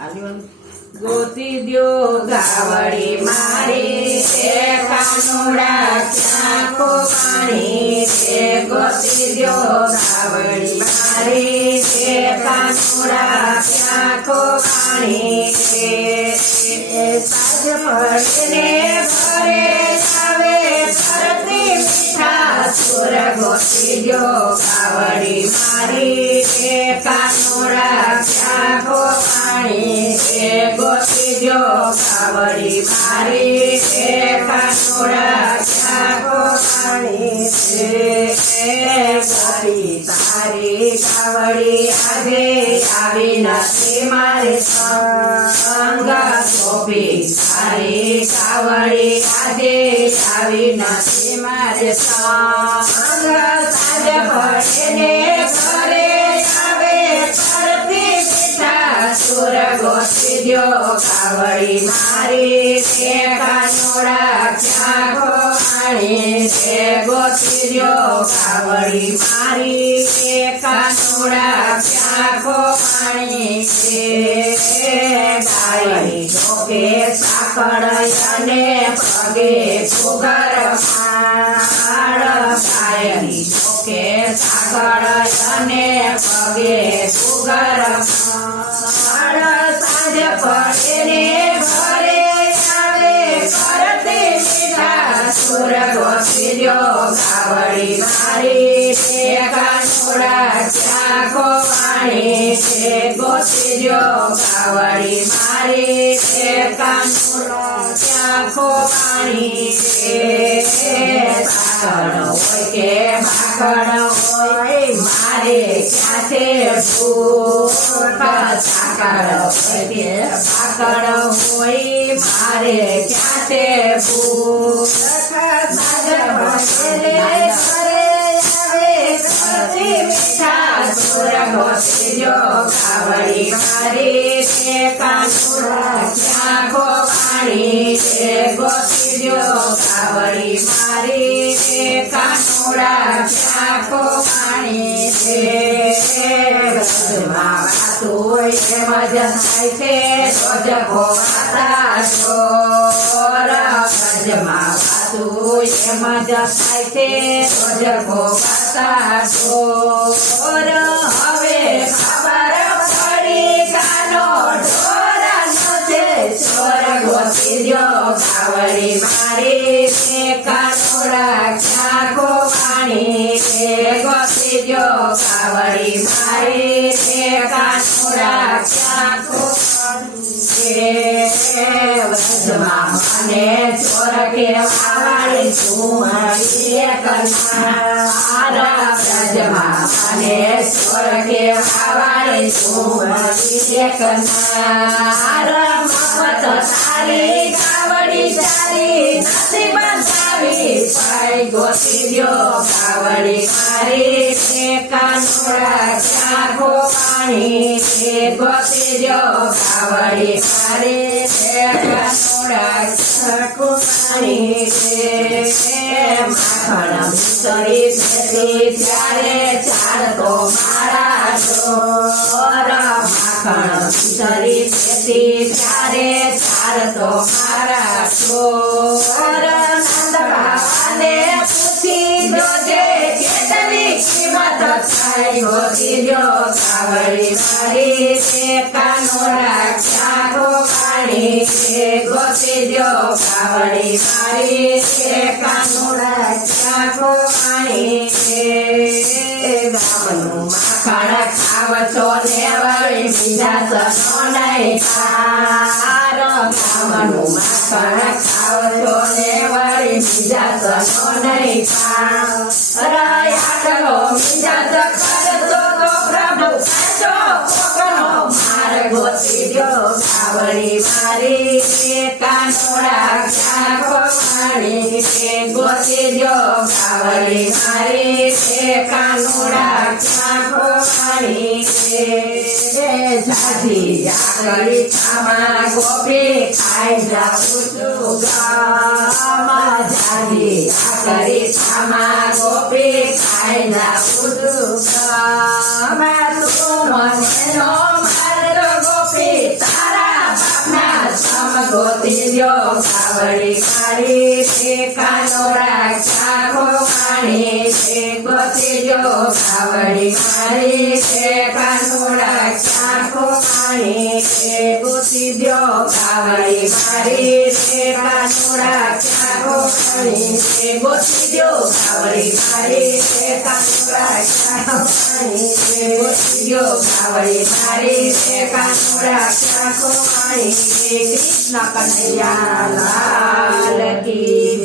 ગોતી દ્યો ગાવડી મારી, તે કાનુડા ક્યાં કોમાણી તે ગોતી દ્યો ગાવડી મારી, તે કાનુડા ક્યાં કોમાણી તે સાજ પડે ભરે આવે ફરતી મીઠા સુર કોમાણી તે ગોતી જો ગાવડી મારી તે કાનુડા ક્યાં કોમાણી તે ગોપી તારી ગાવડી આજે આવી નથી મારે સંગા સોપી. તારી ગાવડી આજે આવી નથી મારે સંગ. સાજ પડે કાવડી મારી તે કાનોડા ક્યાં ખોવાણી તે ગોતી દ્યો કાવડી મારી તે કાનોડા ક્યાં ખોવાણી તે ગાયની જોકે સાકળ અને પગે સુગર માળ ગાયની જોકે સાકળ અને પગે સુગર માળ કાવડી મારી. તે કાનોડા ક્યાં ખોવાણી તે ગોતી દ્યો મારી. તે કાનોડા ક્યાં ખોવાણી તે સાકર હોય કે ભાકર હોય, મારે ભૂખ સાકર હોય કે મારે ક્યાં દ્યો કાવડી મારી તે કાનુડા ક્યાં ખોવાણી તે ગોતી દ્યો કાવડી મારી તે કાનુડા ક્યાં ખોવાણી તે જ થાય છે તો જ ખોવાતા ચોર એમ જ થાય છે તો જ ખોવાતા ચોર હવે ખબર પડી કાનો ઢોરાનો છે ચોર ગોતી દ્યો કાવડી મારી તે કાનોડા ખોવાણી તે ગોતી દ્યો કાવડી મારી. મને ચોર કેવા વાળી સુમરી કન્યા વ્રજમાં મને ચોર કેવા વાળી સુમરી કન્યા મફત તારી કાવડી ચાલી નથી બંધાવી પાઈ ગોતી દ્યો કાવડી મારી કાનોડા ક્યાં ખોવાણી તે ગોતી કાવડી મારી તે તે માખણ ત્યારે મિસરી ભેટી ત્યારે ચાલતો મારા તે કાનોડા ક્યાં ખોવાણી તે ગોતી જો કાવડી મારી છો છો કરો બીજા દ્યો કાવડી મારી કાનોડા ક્યાં ખોવાણી તે ગોતી દ્યો કાવડી મારી તે કાનોડા ક્યાં ખોવાણી છું ગામાં જાગી જાગરી ખામા ગોપી ખાઈ જાઉં છું ગામાં તું મને નો ગોતી જો કાવડી મારી તે કાનો રાખ્યા ખોવાણી તે ગોતી જો કાવડી મારી તે કાનો રાખ્યા ખોવાણી તે ગોતી જો કાવડી મારી તે કાનો કાનો અને તે બોસી જો કાવળી મારે તે કાનોડા કાનો કૃષ્ણ કનૈયા લાલ કી